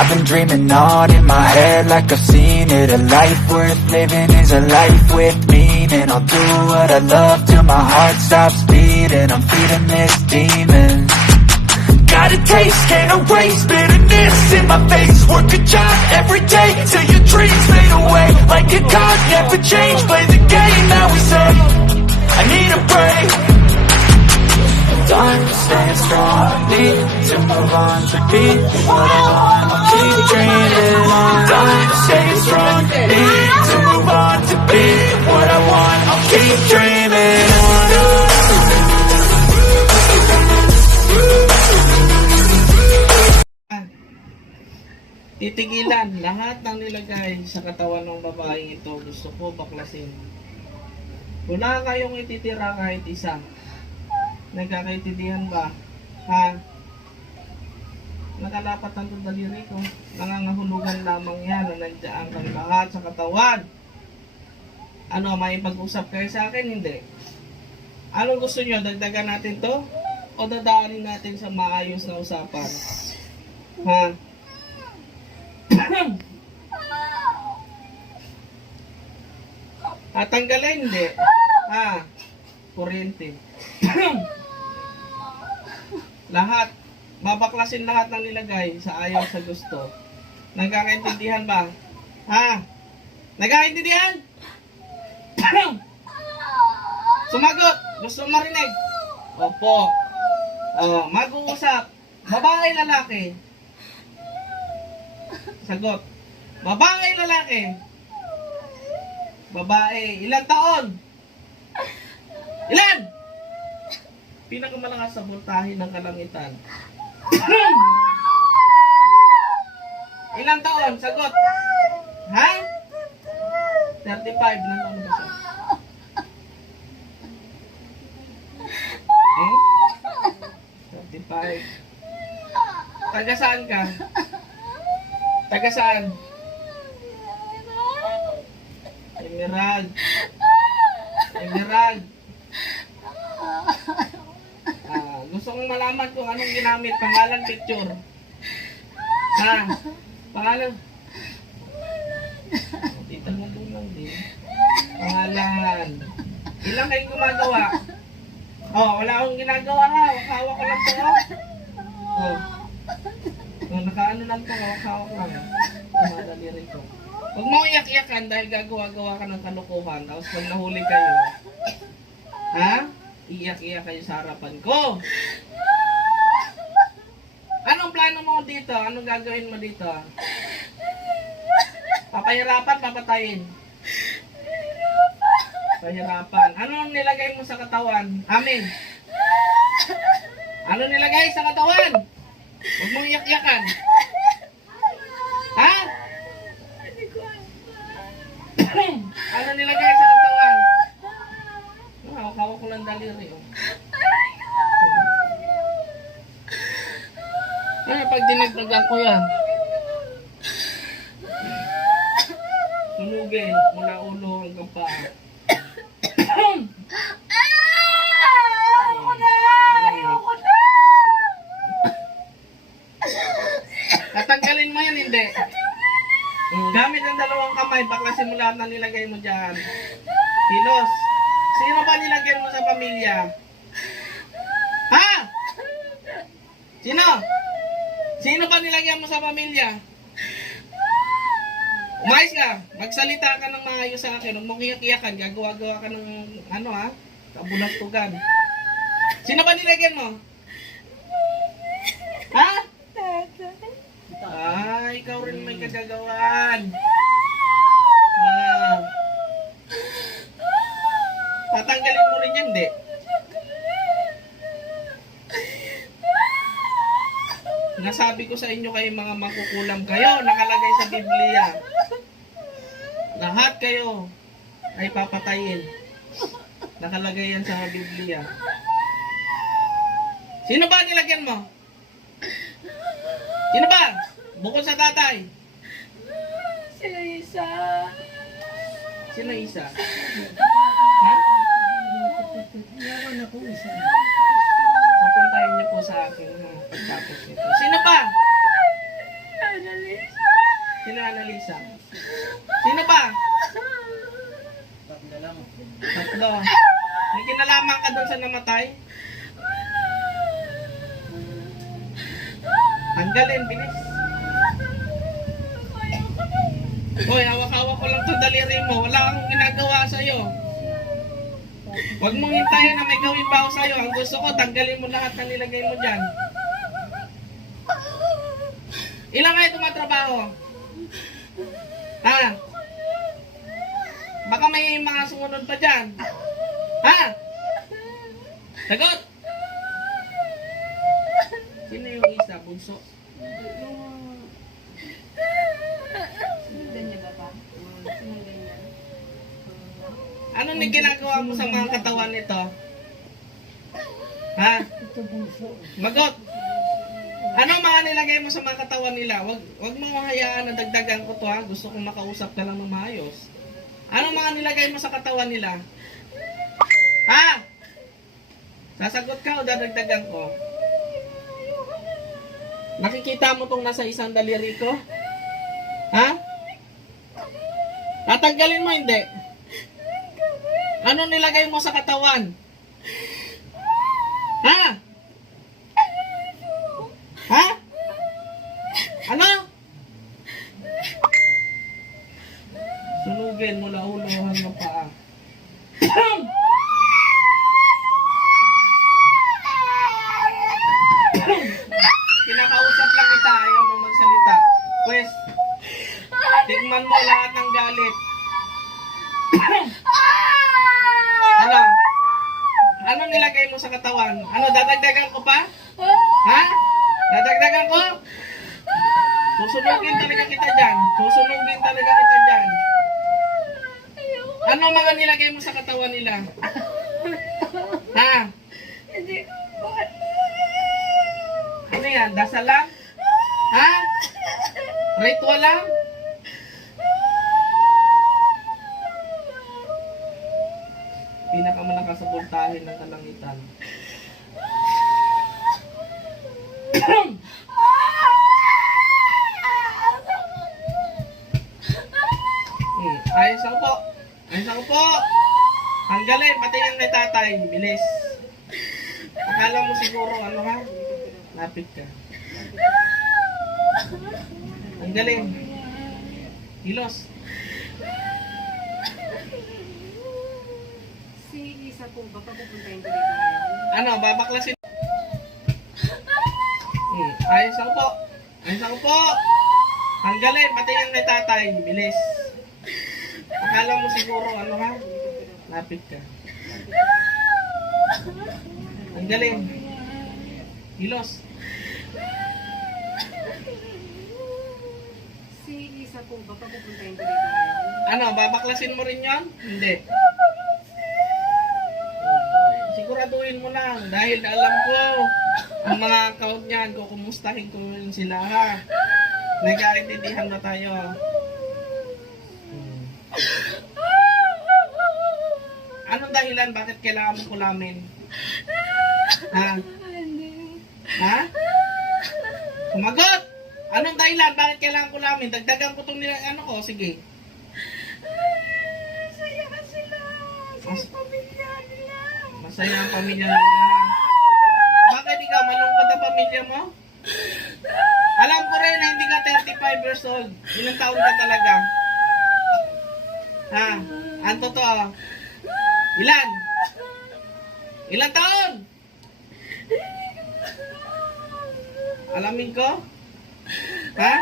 I've been dreaming on in my head like I've seen it. A life worth living is a life with meaning. I'll do what I love till my heart stops beating. I'm feeding this demon. Got a taste, can't erase bitterness in my face. Work a job every day till your dreams fade away. Like a card, never change. Play the game that we say. I need a break. Time to stand strong. Need to move on to be what I want. I'll keep dreaming on. Time to stay strong. Need to move on to be what I want. I'll keep dreaming on. Titigilan lahat ng nilagay sa katawan ng babaeng ito. Gusto ko baklasin. Wala kayong ititira kahit isa. Nagkakaintindihan ba? Ha? Nakalapat ang daliri ko. Nangangahulugan lamang yan na nandiyan kang lahat sa katawan. Ano, may pag-usap kayo sa akin? Hindi. Anong gusto nyo? Dagdagan natin to? O dadaanin natin sa maayos na usapan? Ha? Tatanggalin, hindi. Ha? Kuryente. Lahat. Babaklasin lahat ng nilagay sa ayaw sa gusto. Nagkakaintindihan ba? Ha? Nagkakaintindihan? Sumagot. Gusto marinig? Opo. Mag-uusap. Babae, lalaki? Sagot. Babae, lalaki? Babae. Ilang taon? Ilan? Pinakamalakas sa voltahe ng kalangitan. Ilang taon? Sagot. Ha? 35. Ilang taon ba siya? Hmm? 35. Taga saan ka? Taga saan? Emerald. Emerald. Gusto kong malaman kung anong ginamit. Pangalan, picture. Ha? Pangalan? Tita mo lang din. Pangalan. Ilang kayo gumagawa? Wala akong ginagawa ha. Hawak ko lang to. Nakaano lang to. Hawak lang. Madaliri ko. Huwag mo iyak-iyakan dahil gagawa-gawa ka ng kalukuhan. Tapos pag nahuli kayo, ha? Iyak-iyak kayo sa harapan ko. Anong plano mo dito? Anong gagawin mo dito? Papahirapan, papatayin? Pahirapan. Anong nilagay mo sa katawan? Amin. Ano nilagay sa katawan? Huwag mong iyak-iyakan. Ha? Ano nilagay sa katawan? Hawak ko lang daliri. Ano pag dinagdagan ko yan? Sunugin mula ulo hanggang paa. Tatanggalin mo yan, hindi. Gamit ang dalawang kamay, baklasin mo lahat na nilagay mo dyan. Kilos. Sino ba nilagyan mo sa pamilya? Ha? Sino? Sino ba nilagyan mo sa pamilya? Umayos ka. Magsalita ka ng maayos sa akin. Huwag mong iyak-iyakan. Gagawa-gawa ka ng kabulastugan. Sino ba nilagyan mo? Ha? Ikaw rin may kagagawan. Tatanggalin mo rin yan, di? Nasabi ko sa inyo kayo mga makukulam kayo, nakalagay sa Biblia. Lahat kayo ay papatayin. Nakalagay yan sa Biblia. Sino ba nilagyan mo? Sino ba? Bukod sa tatay. Sila isa. Sino isa? Ha? Yawan ako isa. Papuntahin niyo po sa akin pagtapos nito. Sino pa? Annalyn. kasama ka doon sa namatay? Tanggalin, bilis. Hoy, hawak-hawak ko lang itong daliri mo. Wala akong ginagawa sa'yo. Huwag mong hintayin na may gawin pa ako sa'yo. Ang gusto ko, tanggalin mo lahat ng nilagay mo dyan. Ilan kayo tumatrabaho? Ha? Baka may mga sumunod pa dyan. Ha? Sagot! Sino yung isa, bunso? Sinundan niya ba pa? Sinundan niya. Ano na ginagawa mo sa mga katawan nito? Ha? Magot! Ano ang mga nilagay mo sa mga katawan nila? Wag mo hayaan na dagdagan ko to ha. Gusto kong makausap ka lang ng maayos. Ano ang mga nilagay mo sa katawan nila? Ha? Sasagot ka o dadagdagan ko? Nakikita mo tong nasa isang daliri ko? Ha? Tatanggalin mo hindi? Ano nilagay mo sa katawan? Ha? Ha? Ano? Sunugin mo lauluhan mo paa. Kinakausap lang kita, ayaw mo magsalita. Pues, tigman mo lahat ng galit. Ano? Ano nilagay mo sa katawan? Ano, dadagdagan ko pa? Ha? Dadagdagan ko? Susunugin talaga kita dyan. Susunugin talaga kita dyan. Ano mga nilagay mo sa katawan nila? Ha? Hindi ko alam. Ano yan? Dasal lang? Ha? Ritual lang? Pinakamalakas sa voltahe ng kalangitan. Ayos ako po. Ayos ako po. Tanggalin, pati yung kay tatay. Bilis. Akala mo siguro, ano ha? Lapit ka. Tanggalin. Hilos. Si Isa po ba papupuntahin ko dito ngayon? Ano, babaklasin. Ayos ako po. Ayos ako po. Tanggalin, pati yung kay tatay. Bilis. Akala mo siguro, ano ha? Lapit ka. Tanggalin. Hilos. Si Isa po ba papupuntahin ko dito ngayon? Ano, babaklasin mo rin yon? Hindi. Siguraduhin mo lang. Dahil alam ko, ang mga account niyan, kukumustahin ko rin sila ha. Nagkaintindihan na tayo. Anong dahilan bakit kailangan mo kulamin? Ha? Ha? Sumagot! Anong dahilan bakit kailangan kulamin? Dagdagan ko itong ano ko, sige. Masaya ka sila. Sa pamilya nila. Masaya ang pamilya nila. Bakit ikaw, malungkot ang pamilya mo? Alam ko rin na hindi ka 35 years old. Ilang taon ka talaga? Ha? Ang totoo? Ilan? Ilang taon? Alamin ko? Ha?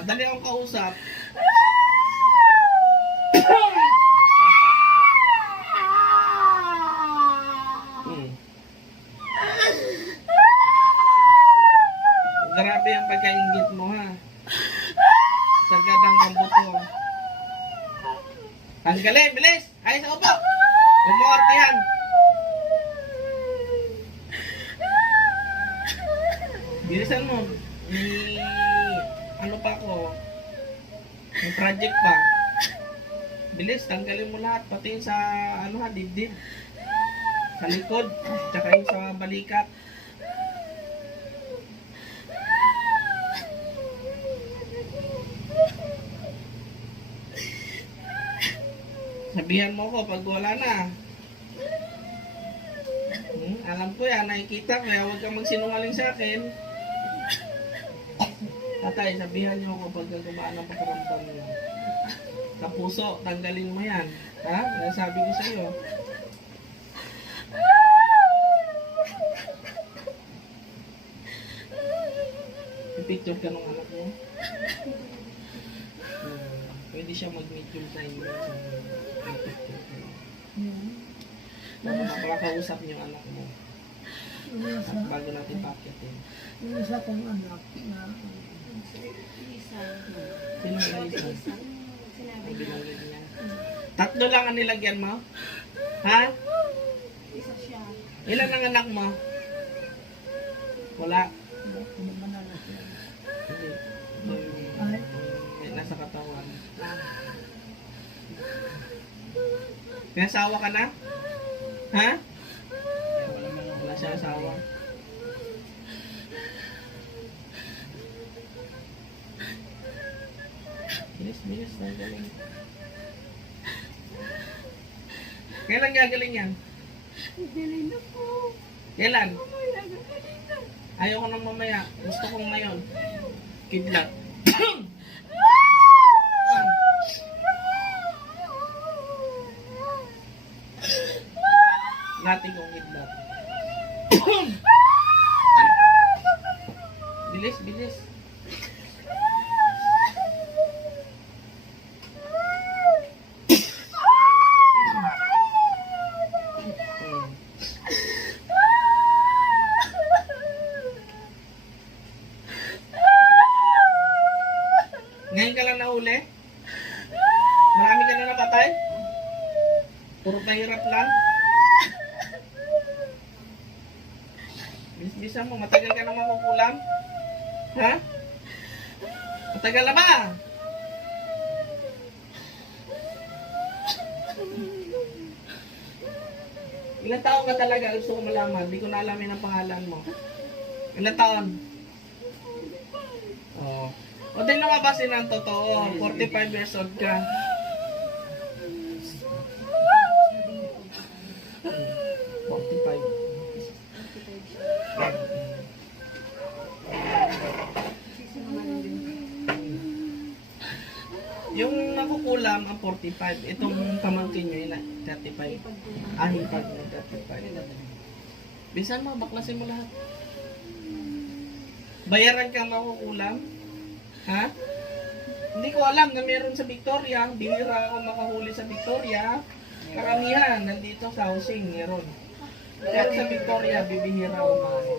Madali akong kausap. Grabe ang pagkaingit mo ha. Sagadang kambuto. Tanggalin, bilis! Ayos ako po! Bumuortihan! Bilisan mo. May ano pa ako. May project pa. Bilis, tanggalin mo lahat. Pati sa ano ha, dibdib. Sa likod. Tsaka yung sa balikat. Sabihan mo ko pag wala na. Alam ko yan, nakikita ko, kaya huwag kang magsinungaling sa akin. Tatay, sabihan niyo ako pag gumaan ang pakiramdam niyo. Sa puso, tanggalin mo yan. Ha? Sabi ko sa iyo. Picture ka ng anak mo. Pwede siya mag-medium time. Para makakausap niyo ang anak mo. At bago natin pakitin. Yung isa kong anak na Isa. Sino na isa? Sinabi Ang niya. binanggit niya. Tatlo lang ang nilagyan mo? Ha? Isa siya. Ilan ang anak mo? Wala. manala siya. Hindi. May nasa katawan. May asawa ka na? Ha? Wala siya asawa. Bilis, nagaling. Kailan gagaling yan? Galing na po. Kailan? Ay, nagagaling na. Ayoko nang mamaya. Gusto kong ngayon. Kidlat. Natin kong kidlat. Bilis. Ngayon ka lang nahuli? Marami ka na napatay? Puro tahirap lang? Bisa mo, matagal ka na makukulam? Ha? Matagal na ba? Ilang taon ka talaga? Gusto ko malaman. Hindi ko na alamin ang pangalan mo. Ilang taon? Oo. O din lumabasin ang totoo. 45 years old ka. 45. Yung nakukulam ang 45. Itong pamangkin nyo yun 35. Hipag mo 35. Bisan mo, baklasin mo lahat. Bayaran ka makukulam? Ha? Hindi ko alam na meron sa Victoria. Bihira ako makahuli sa Victoria. Karamihan, nandito sa housing, meron. Pero sa Victoria, bibihira ako makahuli.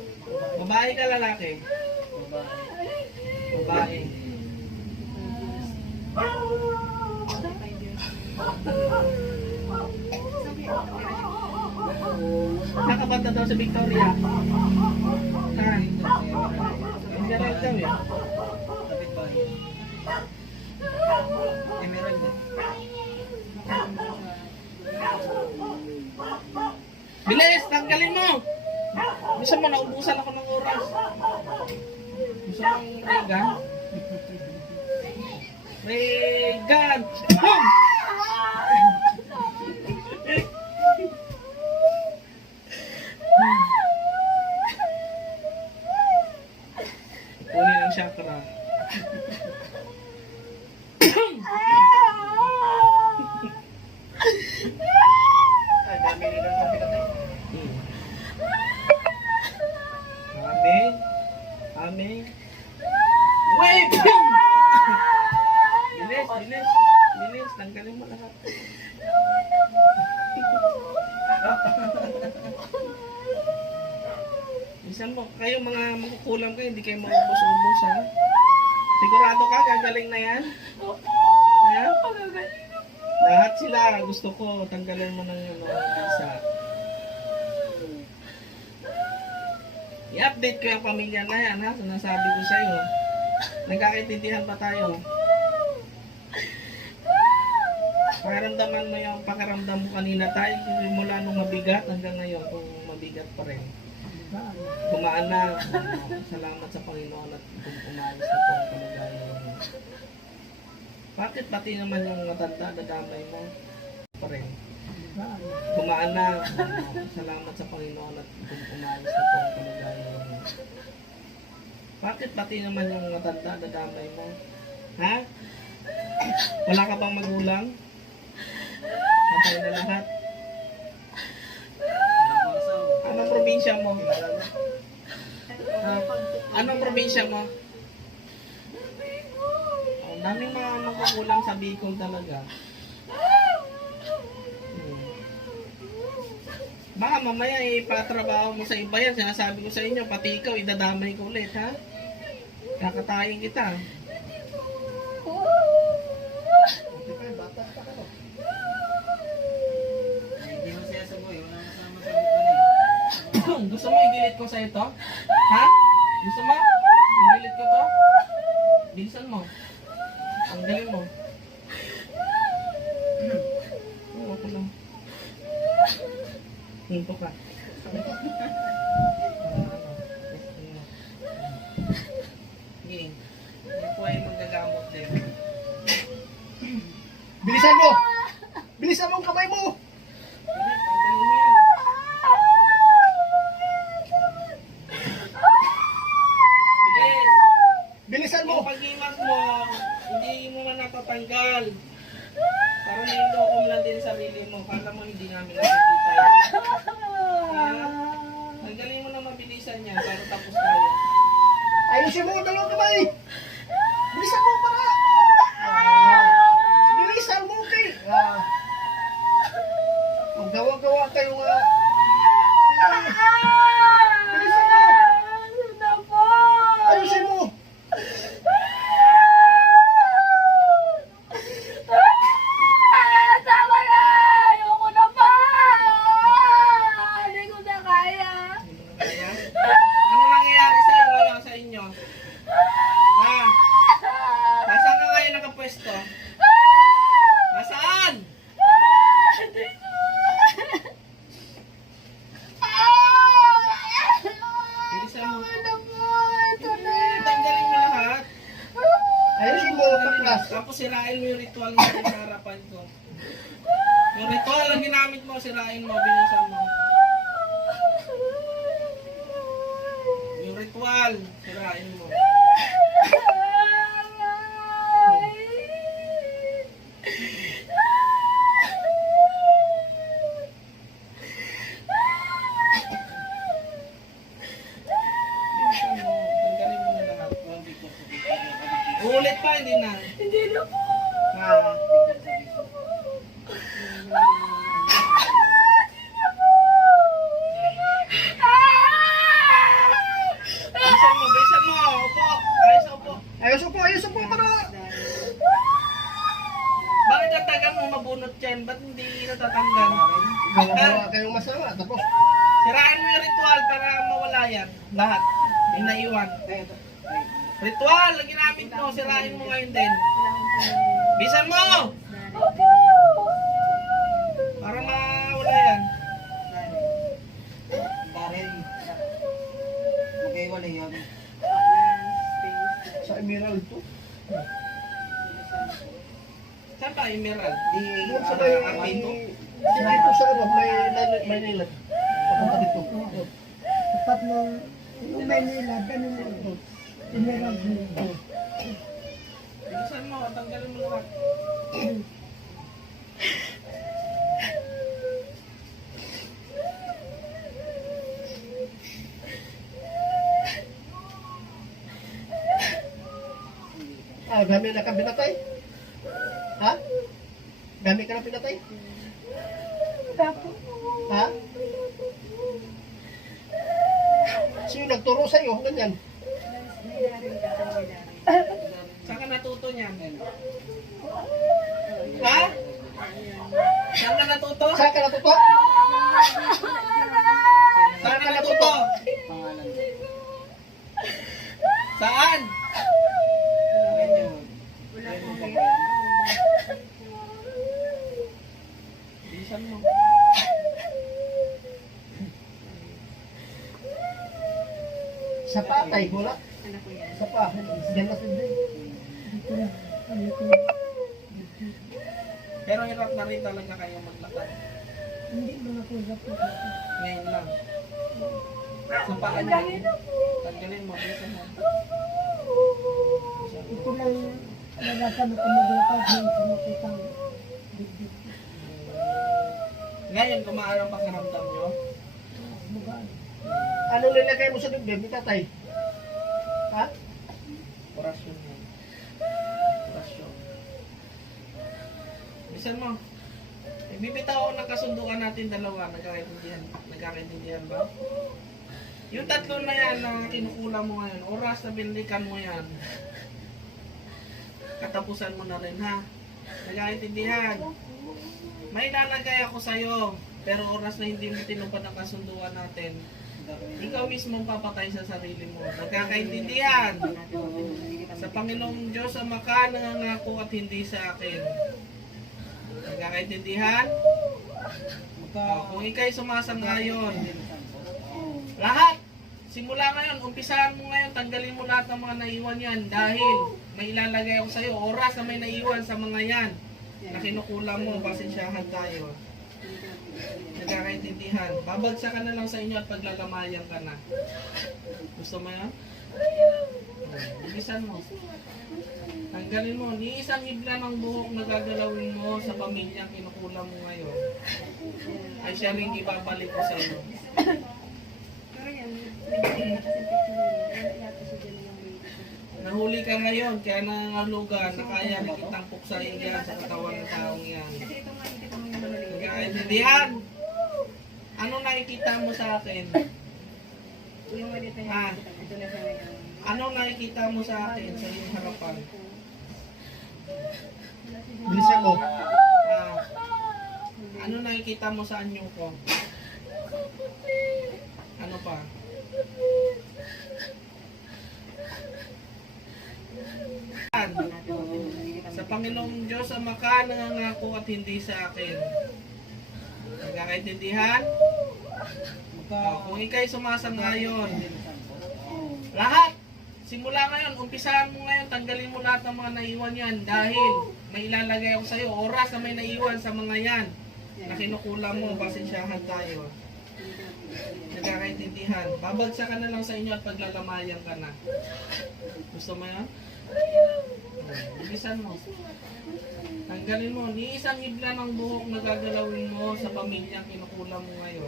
Babae ka lalaki? Babae. Nakabata daw sa Victoria. Ha? Emerald daw eh. Emerald eh. Bilis, tanggalin mo! Gusto mo, naubusan ako ng oras. Gusto mong Regan? Regan! Boom! Kunin ang chakra. Amen. Amen. Wait! Bilis. Tanggalin mo lahat. Minsan mo, kayo mga makukulang kayo, hindi kayo maubos-ubos ha. Sigurado ka, gagaling na yan? Ha? Lahat sila, gusto ko, tanggalin mo ng visa. I-update ko yung pamilya na yan ha, sinasabi ko sa iyo. Nagkakaintindihan pa tayo. Pakiramdaman mo yung pakiramdam mo kanina tayo, mula nung mabigat hanggang ngayon, kung mabigat pa rin. Kumaan na. Salamat sa Panginoon at umalis na po ang kalagayan mo. Bakit pati naman yung matanda, dadamay mo pa rin? Saan? Kumaan na. Salamat sa Panginoon at umalis na po ang kalagayan mo. Bakit pati naman yung matanda dadamay mo? Ha? Wala ka bang magulang? Matay na lahat. Anong probinsya mo? Anong probinsya mo? Ang daming mga magulang sa Bicol talaga. Baka mamaya ipatrabaho mo sa iba yan. Sinasabi ko sa inyo, pati ikaw, idadamay ko ulit, ha? Kakatayin kita. Gusto mo igilit ko sa ito? Ha? Gusto mo? Igilit ko to? Bilisan mo. Ang galing mo. Oo, ako lang. Hinto ka. Sige. Ako ay magagamot din. Bilisan mo! Bilisan mo ang kamay mo! Sige, tanggalin mo yan. Bilis! Bilisan mo! Yung pag-iwas mo, hindi mo man natatanggal. Para niloko mo lang din sarili mo. Kala mo hindi namin nakikita yan. Tanggalin mo na mabilisan yan para tapos tayo. Ayusin mo ang dalawang kamay! Bilisan mo para! Bilisan mo kay! Maggawa-gawa kayo nga. Bilisan mo! Ayusin mo! Tama na! Ayoko na pa! Hindi ko na kaya. Kaya? Ano nangyayari sa iyo ngayon sa inyo? Ha? Nasaan ka ngayon nakapwesto? Nasaan? Bilisan mo. Tanggalin mo lahat. Ayusin mo, paklas. Tapos sirain mo yung ritual na sa harapan ko. Yung ritual na ginamit mo, sirain mo, bilisan mo. Yung ritual, sirain mo. Bilisan mo, tanggalin mo na lahat. Ulit pa, hindi na. Hindi na po. Ha? Bilisan mo. Upo. Ayos, upo. Ayusin po para! Bakit ang tagal mo mabunot yan? Ba't hindi natatanggal? Gawa kayong masama. Tapos, Sirain mo yung ritual para mawala yan. Lahat. Yung naiwan. Ritual na ginamit mo, sirain mo ngayon din. Bisan mo! Para mawala yan. sa Emerald to. Saan ba, Emerald? Doon sa may... Dito? Dito sa ano, may nilat. Papunta dito. Tapat ng yung Manila, ganun mo ito. Emerald dito. Bisan mo, tanggalin mo lahat. Dami na kang pinatay? Ha? Dami ka na pinatay? Ha? Sino nagturo sa iyo? Ganyan. Saan ka natuto niyan? Ha? Saan ka natuto? Saan ka natuto? Saan ka natuto? Saan? Bilisan mo. Sa patay, wala. Sa pa. Diyan na sila. Dito na. Dito. Pero hirap na rin talaga kayo maglakad. Hindi mga kulap po. Ngayon lang. Sa paa niya. Tanggalin na po. Tanggalin mo. Bilisan mo. Ito lang nalasan ako maglakas ng sumakitang bigbig. Ngayon, kumaan ang pakiramdam nyo. Bugaan. Ano nilagay mo sa dibdib ni tatay? Ha? Orasyon yan. Orasyon. Bilisan mo. Bibitaw ako ng kasunduan natin dalawa. Nagkakaintindihan ba? Yung tatlo na yan na kinukulang mo ngayon, oras na binilikan mo yan. Katapusan mo na rin ha. Nagkakaintindihan. May lalagay ako sa'yo, pero oras na hindi mo tinupad ang kasunduan natin, ikaw mismo ang papatay sa sarili mo. Nagkakaintindihan. Sa Panginoong Diyos ang maka nangangako at hindi sa akin. Nagkakaintindihan? Kung ikay sumasang-ayon, lahat, simula ngayon, umpisahan mo ngayon, tanggalin mo lahat ng mga naiwan yan dahil may ilalagay ako sa'yo, oras na may naiwan sa mga yan na kinukulang mo, pasensyahan tayo. Nagkakaintindihan. Babagsakan na lang sa inyo at paglalamayan ka na. Gusto mo yan? Bilisan mo. Tanggalin mo. Ni isang hibla ng buhok na gagalawin mo sa pamilyang kinukulang mo ngayon ay siya rin ibabalik ko sa iyo. Nahuli ka ngayon, kaya nangangalugan na kaya na kitang puksain yan sa katawan ng taong yan. Nagkakaintindihan? Ano nakikita mo sa akin? Ah, ano nakikita mo sa akin sa iyong harapan? Bilisan mo. Ah, ano nakikita mo sa anyo ko? Ano pa? Sa Panginoong Diyos ang maka nangangako at hindi sa akin. Nagkakaintindihan? Kung ikay sumasang-ayon, lahat, simula ngayon, umpisahan mo ngayon, tanggalin mo lahat ng mga naiwan yan dahil may ilalagay ako sa'yo, oras na may naiwan sa mga yan na kinukulang mo, pasensyahan tayo. Nagkakaintindihan. Babagsakan na lang sa inyo at paglalamayan ka na. Gusto mo yan? Bilisan mo. Tanggalin mo. Ni isang hibla ng buhok na gagalawin mo sa pamilyang kinukulang mo ngayon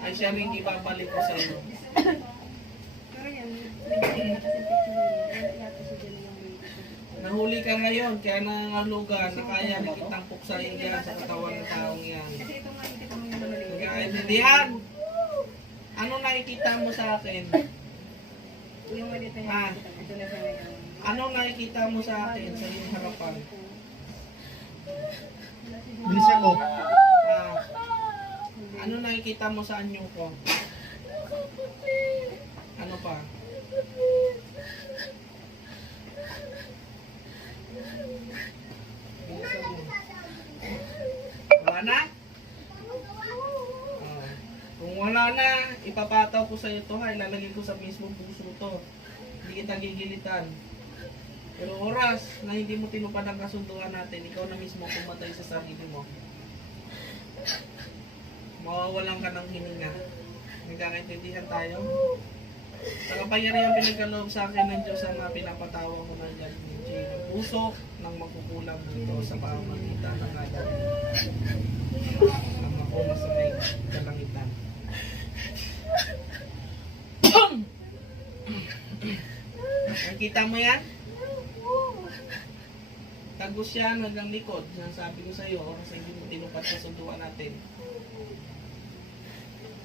ay siya rin ibabalik ko sa iyo. Nahuli ka ngayon, kaya nangangalugan na kaya na kitang puksain yan sa katawan ng taong yan. Nagkakaintindihan? Ano nakikita mo sa akin? Ah, ano nakikita mo sa akin sa iyong harapan? Bilisan mo. Ah, ano nakikita mo sa anyo ko? Ano pa? Bilisan mo. Wala na? Ah, kung wala na, ipapataw ko sa iyo to ha. Ilalagay ko sa mismong puso to. Hindi kita gigilitan. Pero oras na hindi mo tinupad ang kasunduan natin, ikaw na mismo pumatay sa sarili mo. Mawawalan ka ng hininga. Nagkakaintindihan tayo? Sa kapangyarihan pinagkaloob sa akin ng Diyos ang mga pinapatawa ko na dyan ng puso ng magkukulang dito sa pamamagitan ng alam ng makuma sa may kalangitan. Nakita mo yan? Tagos yan hanggang likod. Sabi ko sa iyo, oras na hindi mo tinupad sa sunduan natin.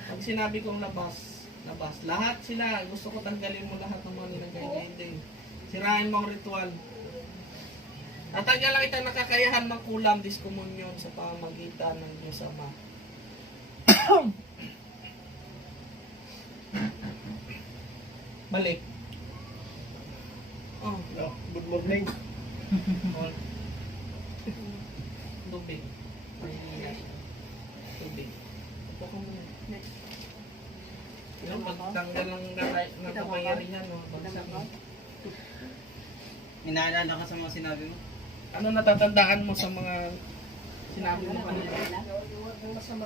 Pag sinabi kong labas, labas. Lahat sila, gusto ko tanggalin mo lahat ng mga nilagay-gainding. Sirain mo ang ritual. Tatanggal lang kita nakakayahan ng kulam, diskomunyon sa pamamagitan ng Diyos Ama. Balik. Oh, Oh, good morning. oh. Tubig. Mahihiya. Tubig. Upo ka muna. Yung pagtanggal ng kapangyarihan, no? Bagsak mo. Inaalala ka sa mga sinabi mo? Ano natatandaan mo sa sinabi mo kanina. Masama.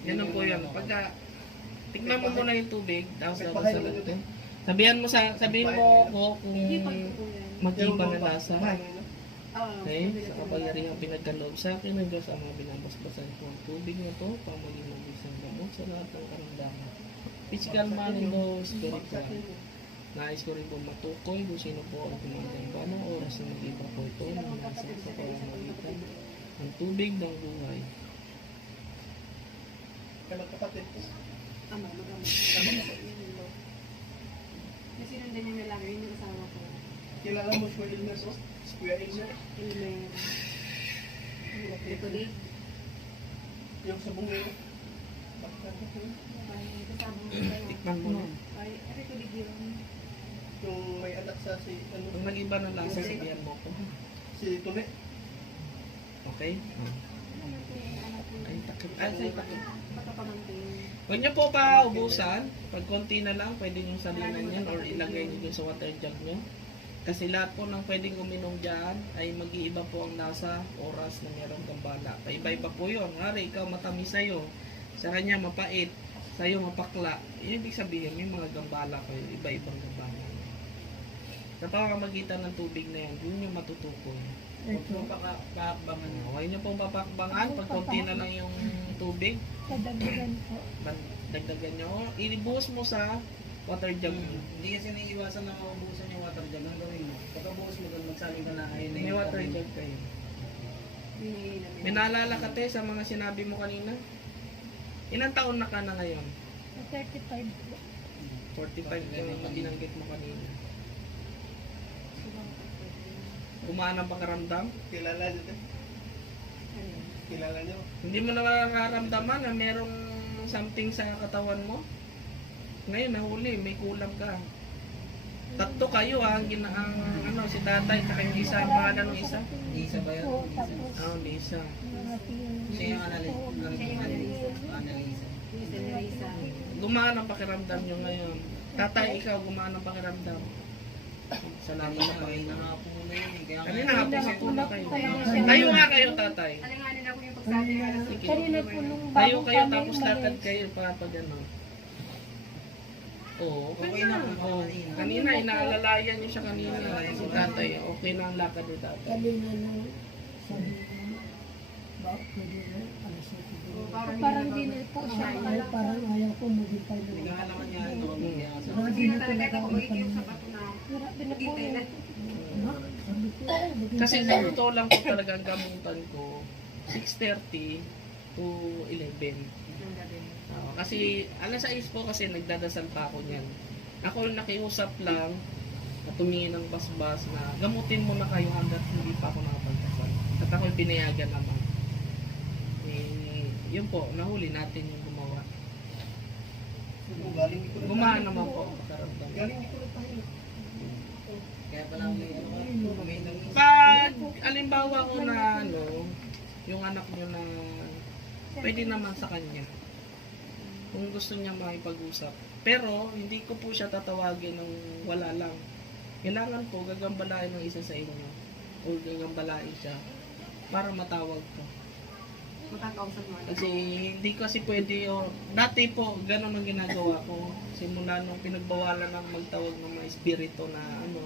Ganun po yan. Pagka, tignan mo muna yung tubig, tapos dapat sa lahat. Sabihin mo ko kung mag-iba na lasa. Okay? Sa kapangyarihang pinagkaloob sa akin ng Diyos ang mga binabasbasan ko ang tubig na to para maging mabisang gamot sa lahat ng karamdaman. Physical man and no spiritual. Nais ko rin po matukoy kung sino po ang kumagamba ng oras na mag-iba po ito na nasa sa pamamagitan ng tubig ng buhay. Kapatid. Kasi nandun yung nalaga, yun yung asawa ko. Kilala mo Kuya Elmer, so? Kuya Elmer? Ilmer. Ito din. Yung sa bungo. Tikman mo na. Ay, ito din yun. Yung may anak sa si, ano, Kung nag-iba na lasa, sabihan mo ko. si Tune. Okay? Ay, takip. Ay, takip. Pagkapamangkin. Huwag niyo po pa ubusan. Pag konti na lang, pwede nyo salinan yan or ilagay nyo dun sa water jug nyo. Kasi lahat po ng pwedeng uminom dyan ay mag-iiba po ang lasa, oras na mayroong gambala. Paiba-iba po yun. Ngari, ikaw matamis sa'yo. Sa kanya mapait. Sa'yo mapakla. Ibig sabihin, may mga gambala kayo. Iba-ibang gambala. Sa pamamagitan ng tubig na yan, yun yung matutukoy. Ito. Huwag nyo pong papakbangan. Pag konti na lang yung tubig, Kadagdagan po. dagdagan nyo. Ilibuhos mo sa water jug. Hindi kasi naiiwasan na maubusan yung water jug. Ang gawin mo, pagkabuhos mo doon, magsaling ka na ayun na May yung water tubig. jug kayo. Hindi May naalala ka te sa mga sinabi mo kanina? Ilang taon na ka na ngayon? 35 po. 45 yung binanggit mo kanina. Gumaan ang pakaramdam? Kilala niyo. Kilala niyo. Hindi mo na nararamdaman na merong something sa katawan mo? Ngayon nahuli, may kulang ka. Tatlo kayo ang ano, si tatay, saka yung isa, ang pangalan ng isa? Hindi isa ba yun? Po, tapos Hindi isa. Siya yung analisa. Gumaan ang pakiramdam nyo ngayon. Tatay, ikaw, gumaan ang pakiramdam. Salamat Kanina, sa kanina Panginoon. nga po na yun eh. Kaya Kanina nga po sa tuna kayo. Kanina. Tayo nga kayo, tatay. Alanganin ako yung pagsabi nga lang. Kanina po nung Tayo bago kayo, kami tapos lakad umalis. kayo para pag ano. Oo, okay Okay na. na po, Oo. kanina. Kanina, inaalalayan niyo siya kanina. Si tatay, okay na ang lakad ni tatay. Kanina nung sabi ko, ba, pwede na, alas na siguro. Parang Parang di na po siya. Ay, parang ayaw ko maghintay na. Naghahalangan niya ito. Kaya sa Parang di na talaga ako sa bato na. Hirap din na po yun. Ha? Sabi ko, Kasi sa totoo lang po talaga ang gamutan ko, 6:30 to 11. Oo, kasi alas 6 po kasi nagdadasal pa ako niyan. Ako yung nakiusap lang at tumingin ng basbas na gamutin mo na kayo hanggat hindi pa ako nakapagdasal. At ako yung binayagan naman. Eh, yun po, nahuli natin yung gumawa. Galing ko. Gumaan naman po ang pakaramdam. Galing ko lang tayo. Kaya pala may ano ka, may nangis. Pag alimbawa ko na ano, yung anak nyo na pwede naman sa kanya. Kung gusto niya makipag-usap. Pero hindi ko po siya tatawagin ng wala lang. Kailangan po gagambalain ng isa sa inyo. O gagambalain siya para matawag ko. Makakausap mo. Kasi hindi kasi pwede dati po ganun ang ginagawa ko. Simula nung pinagbawalan ng magtawag ng mga espiritu na ano.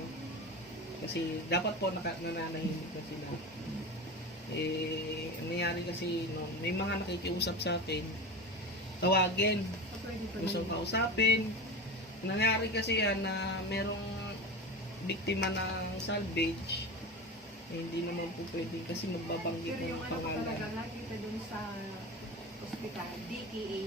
Kasi dapat po nananahimik na sila. Eh, ang nangyari kasi no, may mga nakikiusap sa akin, tawagin, gusto kausapin. Nangyari kasi yan na merong biktima ng salvage. Eh, hindi naman po pwede kasi magbabanggit Pero ng yung ano ko pangalan. talaga, nakita dun sa ospital, DKA,